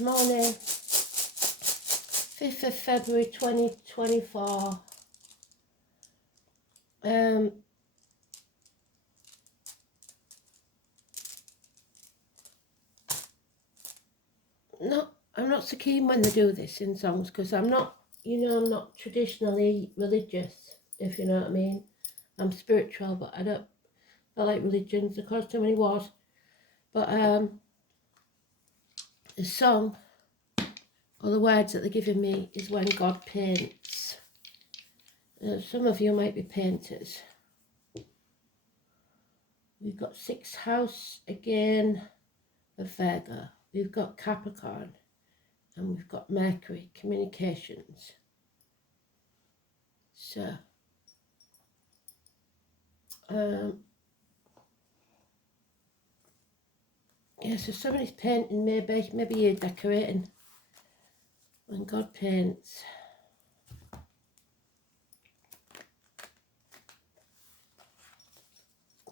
Morning, 5th of February 2024. No, I'm not so keen when they do this in songs because I'm not, I'm not traditionally religious, if you know what I mean. I'm spiritual, but I like religions. There cause too many wars. But the song, or the words that they're giving me, is When God Paints. Some of you might be painters. We've got 6th house again of Virgo. We've got Capricorn. And we've got Mercury, communications. So, yeah, so somebody's painting, maybe you're decorating. When God paints.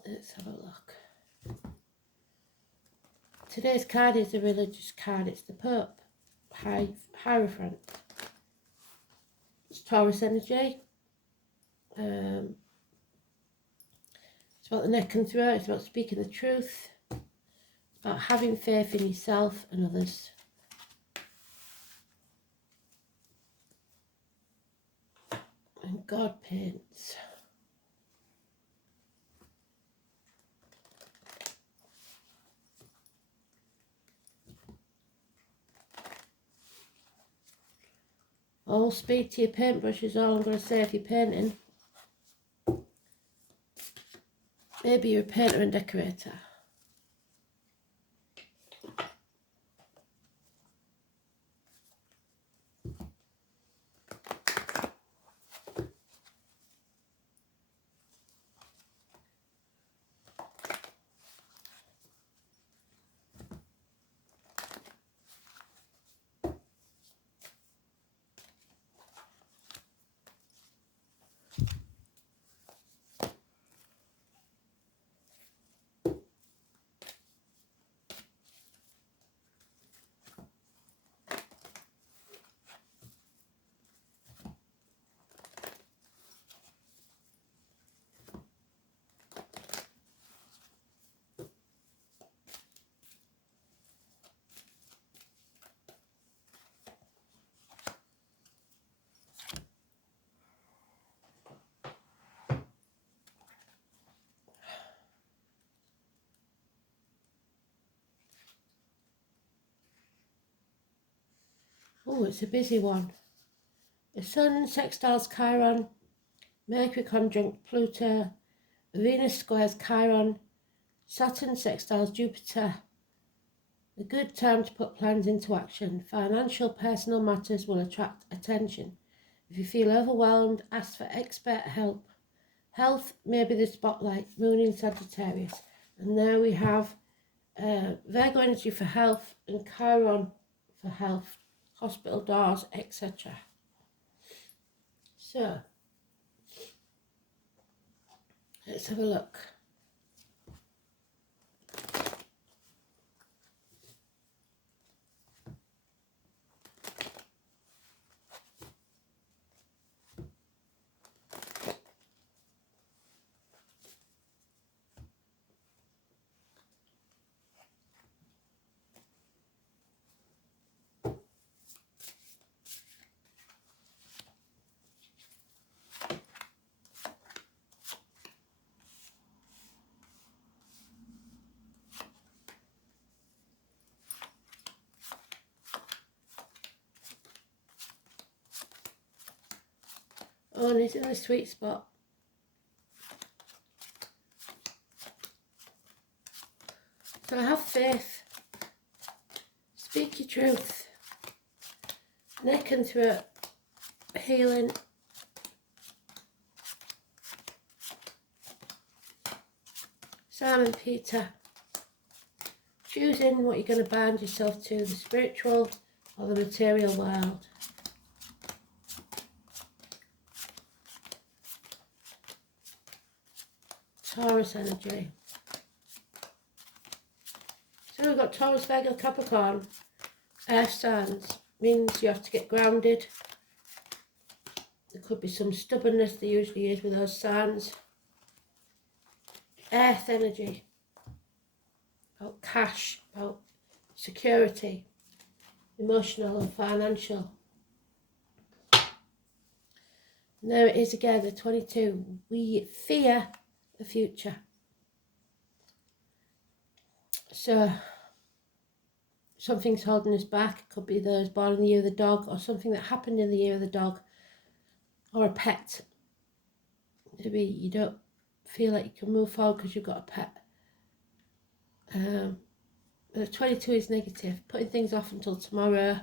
Let's have a look. Today's card is a religious card. It's the Pope, Hierophant. It's Taurus energy. It's about the neck and throat. It's about speaking the truth. It's about having faith in yourself and others. And God paints. All speed to your paintbrush is all I'm going to say if you're painting. Maybe you're a painter and decorator. Oh, it's a busy one. The Sun sextiles Chiron, Mercury conjunct Pluto, Venus squares Chiron, Saturn sextiles Jupiter. A good time to put plans into action. Financial, personal matters will attract attention. If you feel overwhelmed, ask for expert help. Health may be the spotlight. Moon in Sagittarius. And there we have Virgo energy for health and Chiron for health, hospital doors, etc. So, let's have a look. Oh, and it's in a sweet spot. So have faith. Speak your truth. Neck and throat. Healing. Simon Peter. Choosing what you're going to bind yourself to, the spiritual or the material world. Taurus energy. So we've got Taurus, Virgo, Capricorn. Earth signs means you have to get grounded. There could be some stubbornness, there usually is with those signs. Earth energy, about cash, about security, emotional and financial. And there it is again, the 22. We fear the future. So something's holding us back. It could be those born in the year of the dog, or something that happened in the year of the dog, or a pet. Maybe you don't feel like you can move forward because you've got a pet. But 22 is negative, putting things off until tomorrow,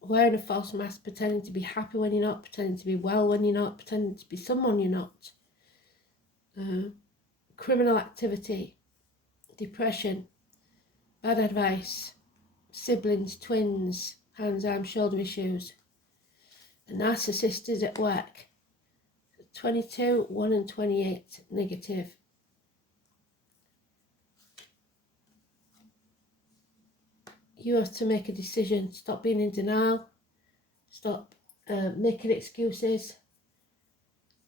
wearing a false mask, pretending to be happy when you're not, pretending to be well when you're not, pretending to be someone you're not. Criminal activity, depression, bad advice, siblings, twins, hands, arm, shoulder issues. A narcissist is at work. 22, 1 and 28, negative. You have to make a decision. Stop being in denial. Stop making excuses.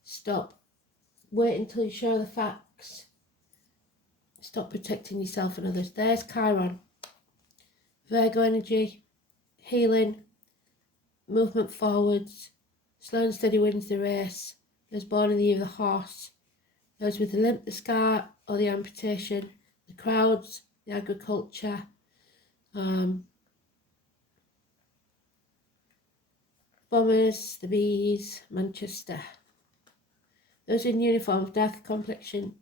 Stop waiting until you're sure of the facts. Stop protecting yourself and others. There's Chiron. Virgo energy, healing, movement forwards, slow and steady wins the race. Those born in the year of the horse. Those with the limp, the scar, or the amputation. The crowds, the agriculture. Bombers, the bees, Manchester. Those in uniform, darker complexion.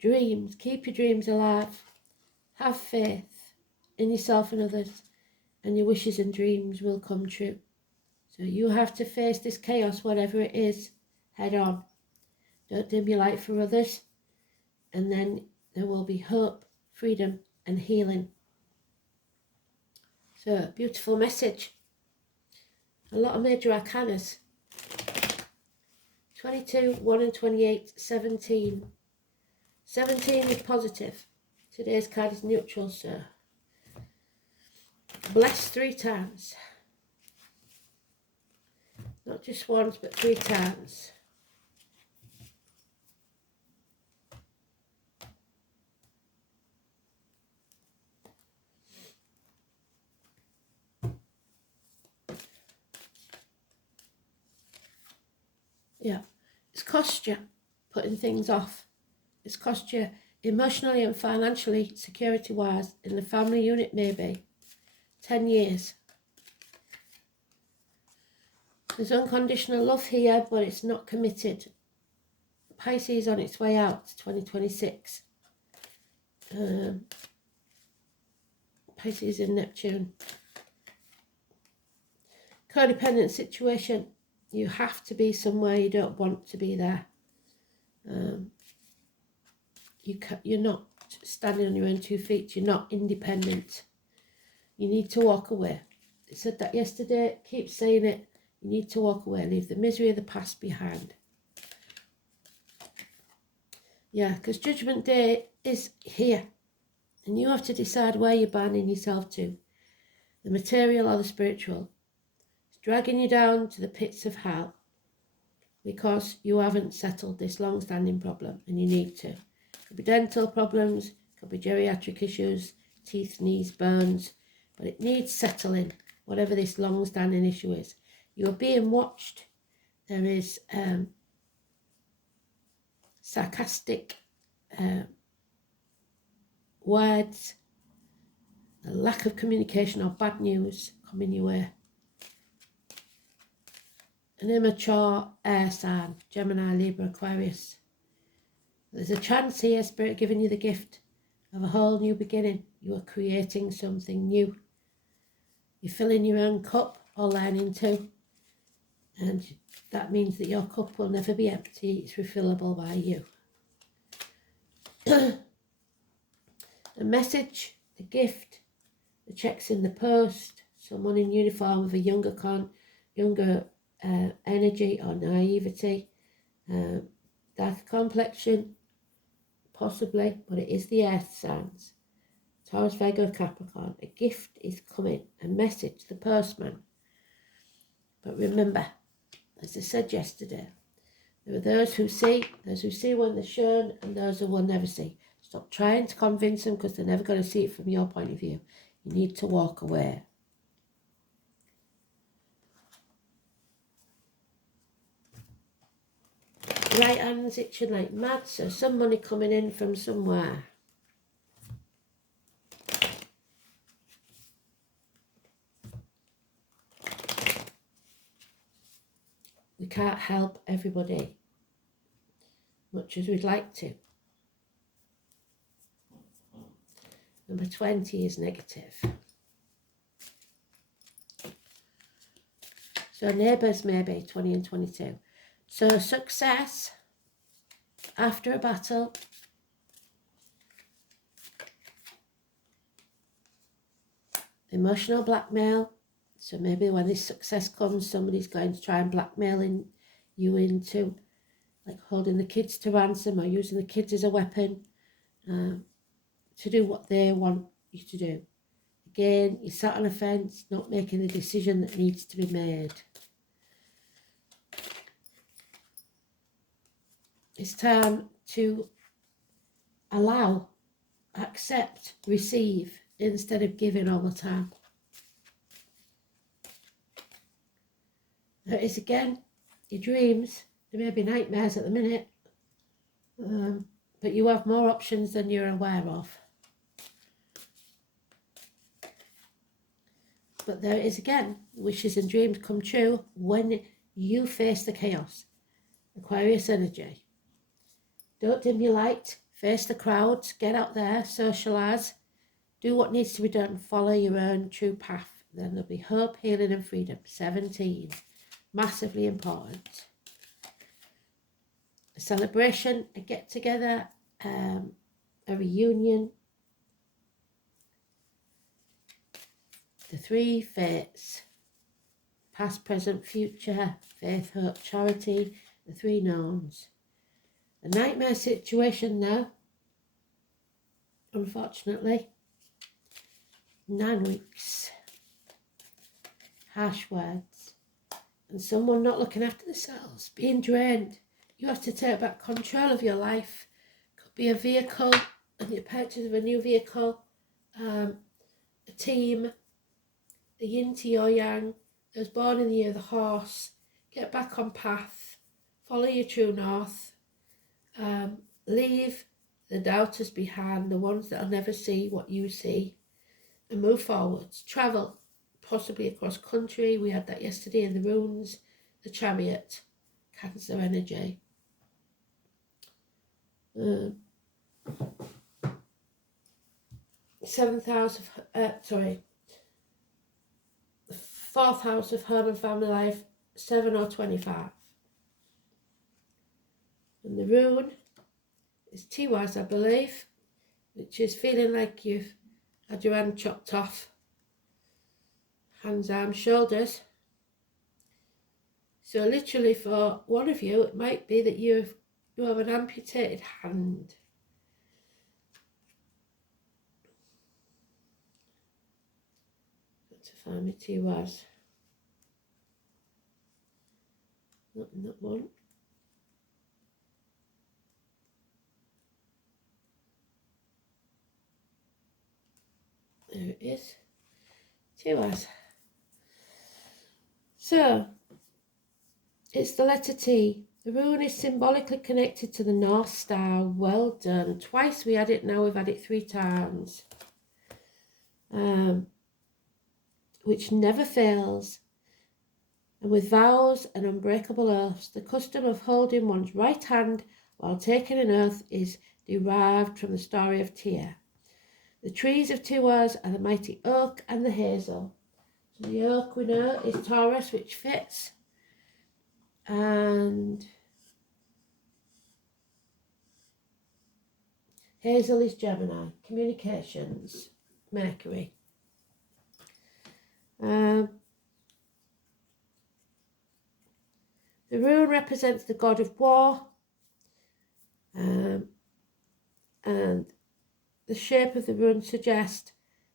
Dreams, keep your dreams alive. Have faith in yourself and others, and your wishes and dreams will come true. So you have to face this chaos, whatever it is, head on. Don't dim your light for others, and then there will be hope, freedom, and healing. So, beautiful message. A lot of major arcanas. 22, 1 and 28, 17. 17 is positive. Today's card is neutral, so bless 3 times. Not just once, but 3 times. Yeah, it's cost you putting things off. It's cost you emotionally and financially, security-wise, in the family unit maybe, 10 years. There's unconditional love here, but it's not committed. Pisces on its way out to 2026. Pisces in Neptune. Codependent situation. You have to be somewhere you don't want to be there. You're not standing on your own 2 feet. You're not independent. You need to walk away. I said that yesterday. Keep saying it. You need to walk away. Leave the misery of the past behind. Yeah, because Judgment Day is here. And you have to decide where you're binding yourself to. The material or the spiritual. It's dragging you down to the pits of hell. Because you haven't settled this long-standing problem. And you need to. Could be dental problems. Could be geriatric issues. Teeth, knees, bones. But it needs settling. Whatever this long-standing issue is. You are being watched. There is sarcastic words, a lack of communication or bad news coming your way. An immature air sign, Gemini, Libra, Aquarius. There's a chance here, Spirit giving you the gift of a whole new beginning. You are creating something new. You're filling your own cup or learning to. And that means that your cup will never be empty. It's refillable by you. The message, the gift, the checks in the post, someone in uniform with a younger energy or naivety, darker complexion, possibly, but it is the earth signs. Taurus, Virgo, Capricorn. A gift is coming, a message, the postman. But remember, as I said yesterday, there are those who see when they're shown, and those who will never see. Stop trying to convince them, because they're never going to see it from your point of view. You need to walk away. Right hand's itching like mad, so some money coming in from somewhere. We can't help everybody, much as we'd like to. Number 20 is negative. So neighbours maybe, 20 and 22. So success after a battle. Emotional blackmail. So maybe when this success comes, somebody's going to try and blackmail you into like holding the kids to ransom or using the kids as a weapon to do what they want you to do. Again, you sat on a fence, not making the decision that needs to be made. It's time to allow, accept, receive, instead of giving all the time. There is again, your dreams. There may be nightmares at the minute, but you have more options than you're aware of. But there is again, wishes and dreams come true when you face the chaos. Aquarius energy. Don't dim your light, face the crowds, get out there, socialise, do what needs to be done, follow your own true path. Then there'll be hope, healing and freedom. 17, massively important. A celebration, a get-together, a reunion. The 3 fates, past, present, future, faith, hope, charity, the 3 knowns. A nightmare situation now, unfortunately. 9 weeks. Harsh words. And someone not looking after themselves, being drained. You have to take back control of your life. Could be a vehicle, and your purchase of a new vehicle, a team, the yin to your yang, those born in the year of the horse. Get back on path, follow your true north, leave the doubters behind, the ones that'll never see what you see, and move forwards. Travel, possibly across country. We had that yesterday in the runes. The Chariot, Cancer energy. 4th house of home and family life, 7 or 25. And the rune is Tiwaz, I believe, which is feeling like you've had your hand chopped off. Hands, arms, shoulders. So literally for one of you, it might be that you have an amputated hand. Got to find me Tiwaz. Not in that one. There it is. Tiwaz. So, it's the letter T. The rune is symbolically connected to the North Star. Well done. Twice we had it, now we've had it 3 times. Which never fails. And with vows and unbreakable oaths, the custom of holding one's right hand while taking an oath is derived from the story of Tyr. The trees of Tiwaz are the mighty oak and the hazel. So the oak we know is Taurus, which fits. And hazel is Gemini, communications, Mercury. The rune represents the god of war, and the shape of the rune suggests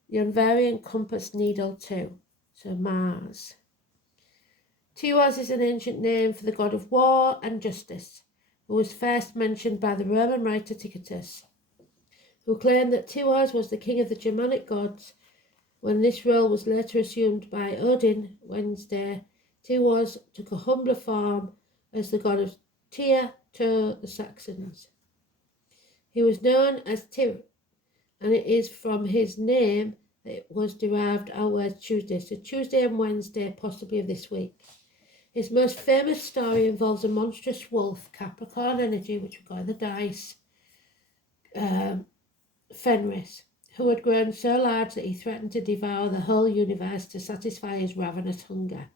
the unvarying compass needle too. So Mars. Tiwaz is an ancient name for the god of war and justice, who was first mentioned by the Roman writer Tacitus, who claimed that Tiwaz was the king of the Germanic gods. When this role was later assumed by Odin, Wednesday, Tiwaz took a humbler form as the god of Tyr to the Saxons. He was known as Tyr, and it is from his name that it was derived our word Tuesday. So Tuesday and Wednesday, possibly of this week. His most famous story involves a monstrous wolf, Capricorn energy, which we got in the dice, Fenris, who had grown so large that he threatened to devour the whole universe to satisfy his ravenous hunger.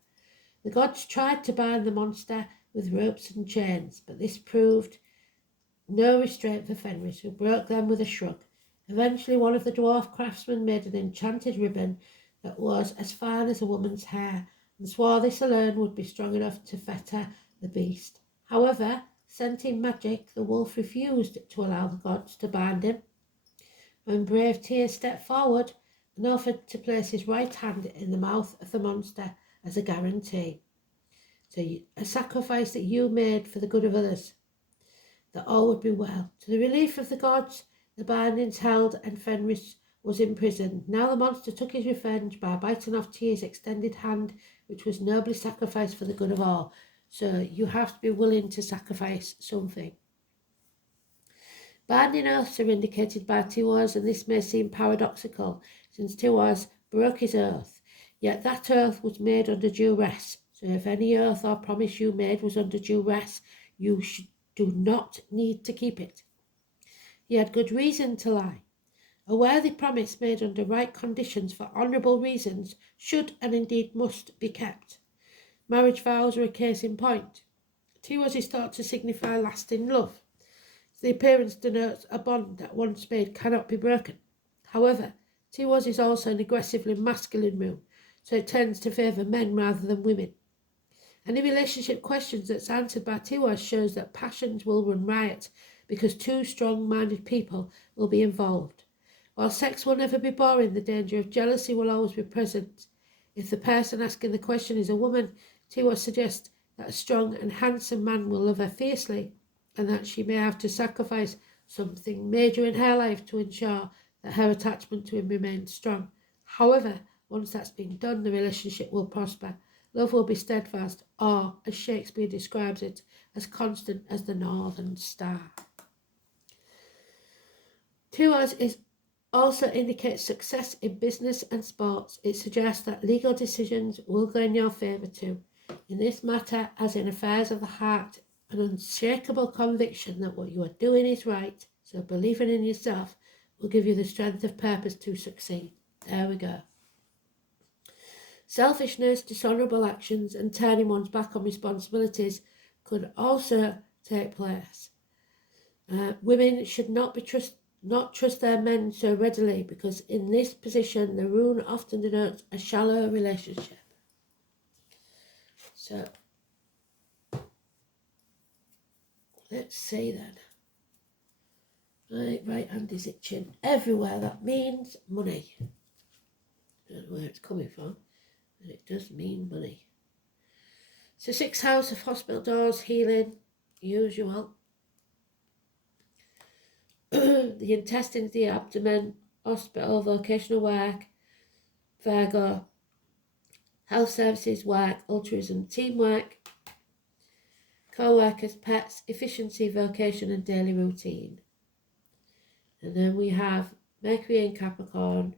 The gods tried to bind the monster with ropes and chains, but this proved no restraint for Fenris, who broke them with a shrug. Eventually, one of the dwarf craftsmen made an enchanted ribbon that was as fine as a woman's hair, and swore this alone would be strong enough to fetter the beast. However, scenting magic, the wolf refused to allow the gods to bind him. When brave Tyr stepped forward and offered to place his right hand in the mouth of the monster as a guarantee. So a sacrifice that you made for the good of others, that all would be well. To the relief of the gods, the bindings held and Fenris was imprisoned. Now the monster took his revenge by biting off Tyr's extended hand, which was nobly sacrificed for the good of all. So you have to be willing to sacrifice something. Binding oaths are indicated by Tiwaz, and this may seem paradoxical, since Tiwaz broke his oath. Yet that oath was made under duress. So if any oath or promise you made was under duress, you do not need to keep it. He had good reason to lie. A worthy promise made under right conditions for honourable reasons should and indeed must be kept. Marriage vows are a case in point. Tiwaz is thought to signify lasting love. The appearance denotes a bond that once made cannot be broken. However, Tiwaz is also an aggressively masculine moon, so it tends to favour men rather than women. Any relationship questions that's answered by Tiwaz shows that passions will run riot because two strong-minded people will be involved. While sex will never be boring, the danger of jealousy will always be present. If the person asking the question is a woman, Tiwaz suggests that a strong and handsome man will love her fiercely, and that she may have to sacrifice something major in her life to ensure that her attachment to him remains strong. However, once that's been done, the relationship will prosper. Love will be steadfast, or, as Shakespeare describes it, as constant as the northern star. Tiwaz also indicates success in business and sports. It suggests that legal decisions will go in your favour too. In this matter, as in affairs of the heart, an unshakable conviction that what you are doing is right, so believing in yourself, will give you the strength of purpose to succeed. There we go. Selfishness, dishonourable actions, and turning one's back on responsibilities could also take place. Women should not trust their men so readily, because in this position the rune often denotes a shallow relationship. So let's see then. My right hand is itching everywhere. That means money. Don't know where it's coming from, but it does mean money. So 6th house of hospital doors, healing, usual. The intestines, the abdomen, hospital, vocational work, Virgo, health services, work, altruism, teamwork, co-workers, pets, efficiency, vocation, and daily routine. And then we have Mercury in Capricorn,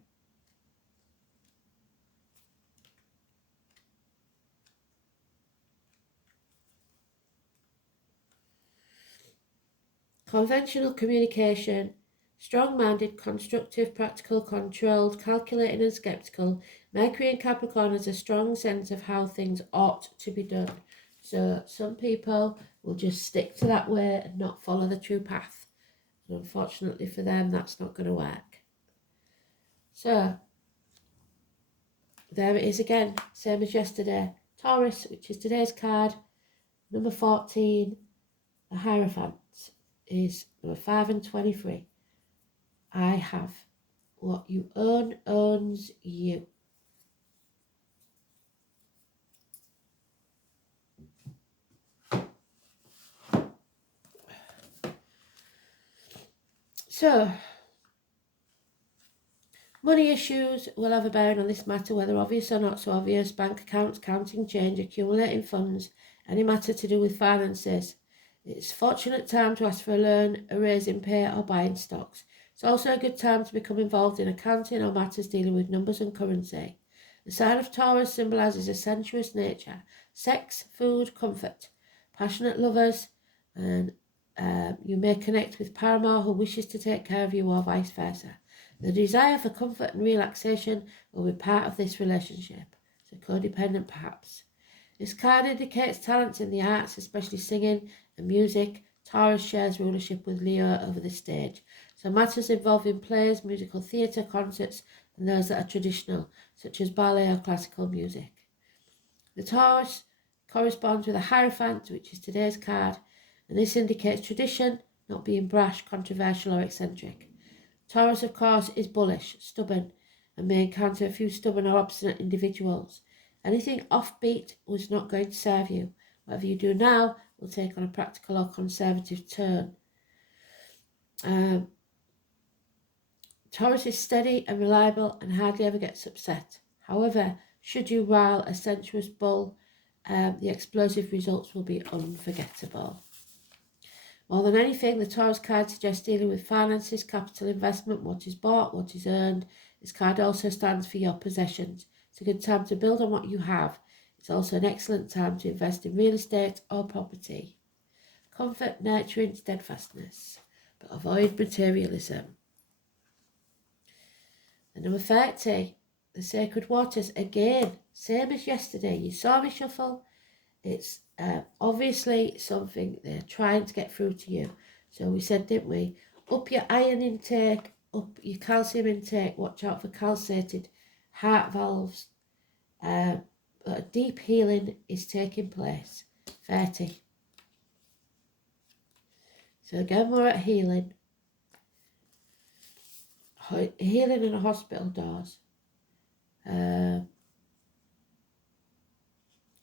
conventional communication, strong-minded, constructive, practical, controlled, calculating and sceptical. Mercury in Capricorn has a strong sense of how things ought to be done. So some people will just stick to that way and not follow the true path. And unfortunately for them, that's not going to work. So there it is again, same as yesterday. Taurus, which is today's card, number 14, the Hierophant is number 5 and 23. I have. What you own owns you. So, money issues will have a bearing on this matter, whether obvious or not so obvious. Bank accounts, counting change, accumulating funds, any matter to do with finances. It's a fortunate time to ask for a loan, a raise in pay, or buying stocks. It's also a good time to become involved in accounting or matters dealing with numbers and currency. The sign of Taurus symbolises a sensuous nature, sex, food, comfort, passionate lovers, and you may connect with paramour who wishes to take care of you or vice versa. The desire for comfort and relaxation will be part of this relationship, so codependent perhaps. This card indicates talents in the arts, especially singing and music. Taurus shares rulership with Leo over the stage, so matters involving plays, musical theatre, concerts, and those that are traditional, such as ballet or classical music. The Taurus corresponds with a Hierophant, which is today's card, and this indicates tradition, not being brash, controversial, or eccentric. Taurus, of course, is bullish, stubborn, and may encounter a few stubborn or obstinate individuals. Anything offbeat was not going to serve you. Whatever you do now will take on a practical or conservative turn. Taurus is steady and reliable and hardly ever gets upset. However, should you rile a sensuous bull, the explosive results will be unforgettable. More than anything, the Taurus card suggests dealing with finances, capital investment, what is bought, what is earned. This card also stands for your possessions. It's a good time to build on what you have. It's also an excellent time to invest in real estate or property. Comfort, nurturing, steadfastness, but avoid materialism. And number 30, the sacred waters. Again, same as yesterday. You saw me shuffle. It's obviously something they're trying to get through to you. So we said, didn't we? Up your iron intake, up your calcium intake. Watch out for calciated heart valves. But a deep healing is taking place. 30. So again, we're at healing. Healing in a hospital doors.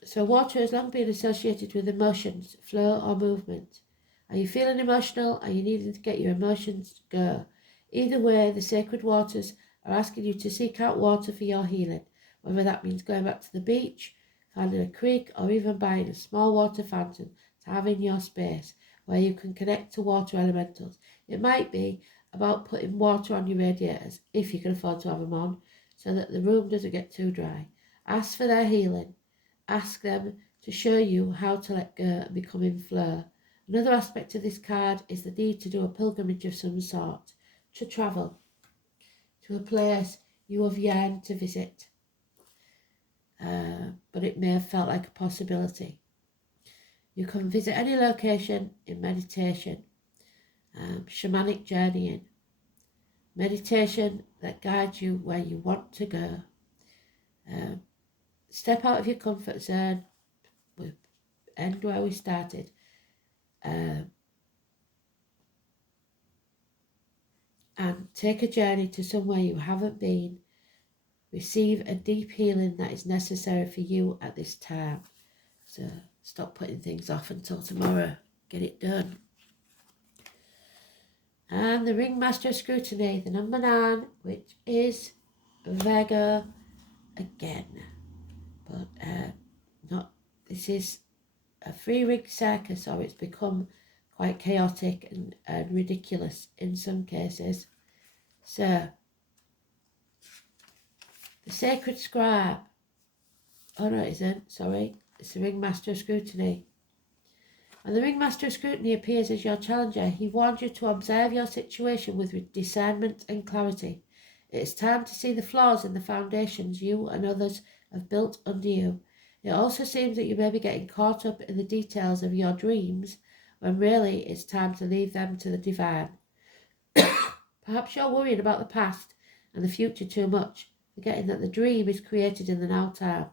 So water has long been associated with emotions, flow or movement. Are you feeling emotional? Are you needing to get your emotions to go? Either way, the sacred waters are asking you to seek out water for your healing, whether that means going back to the beach, finding a creek, or even buying a small water fountain to have in your space where you can connect to water elementals. It might be about putting water on your radiators, if you can afford to have them on, so that the room doesn't get too dry. Ask for their healing. Ask them to show you how to let go and become in flow. Another aspect of this card is the need to do a pilgrimage of some sort, to travel to a place you have yearned to visit, but it may have felt like a possibility. You can visit any location in meditation, shamanic journeying, meditation that guides you where you want to go. Step out of your comfort zone. We end where we started. And take a journey to somewhere you haven't been. Receive a deep healing that is necessary for you at this time. So stop putting things off until tomorrow. Get it done. And the ringmaster of scrutiny, the number 9, which is Virgo again. But not. This is a free ring circus, or it's become quite chaotic and ridiculous in some cases. So, the sacred scribe. Oh no, it isn't. Sorry, it's the ringmaster of scrutiny. When the ringmaster of scrutiny appears as your challenger, he warns you to observe your situation with discernment and clarity. It is time to see the flaws in the foundations you and others have built under you. It also seems that you may be getting caught up in the details of your dreams, when really it's time to leave them to the divine. Perhaps you're worrying about the past and the future too much, forgetting that the dream is created in the now time.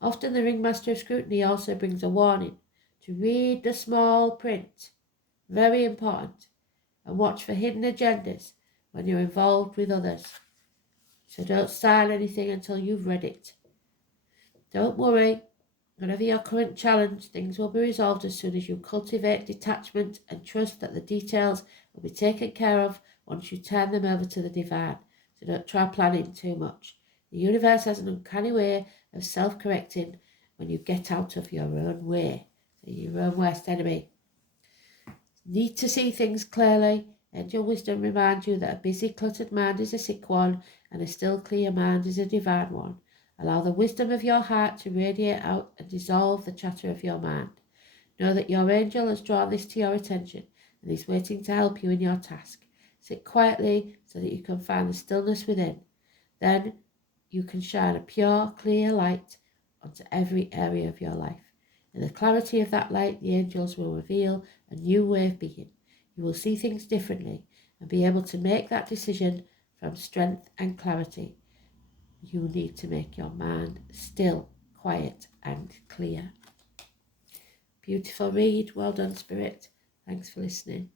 Often the ringmaster of scrutiny also brings a warning to read the small print, very important, and watch for hidden agendas, when you're involved with others. So don't sign anything until you've read it. Don't worry. Whatever your current challenge, things will be resolved as soon as you cultivate detachment and trust that the details will be taken care of once you turn them over to the divine. So don't try planning too much. The universe has an uncanny way of self-correcting when you get out of your own way. So your own worst enemy. Need to see things clearly. Angel wisdom reminds you that a busy, cluttered mind is a sick one, and a still, clear mind is a divine one. Allow the wisdom of your heart to radiate out and dissolve the chatter of your mind. Know that your angel has drawn this to your attention and is waiting to help you in your task. Sit quietly so that you can find the stillness within. Then you can shine a pure, clear light onto every area of your life. In the clarity of that light, the angels will reveal a new way of being. You will see things differently and be able to make that decision from strength and clarity. You need to make your mind still, quiet and clear. Beautiful read. Well done, Spirit. Thanks for listening.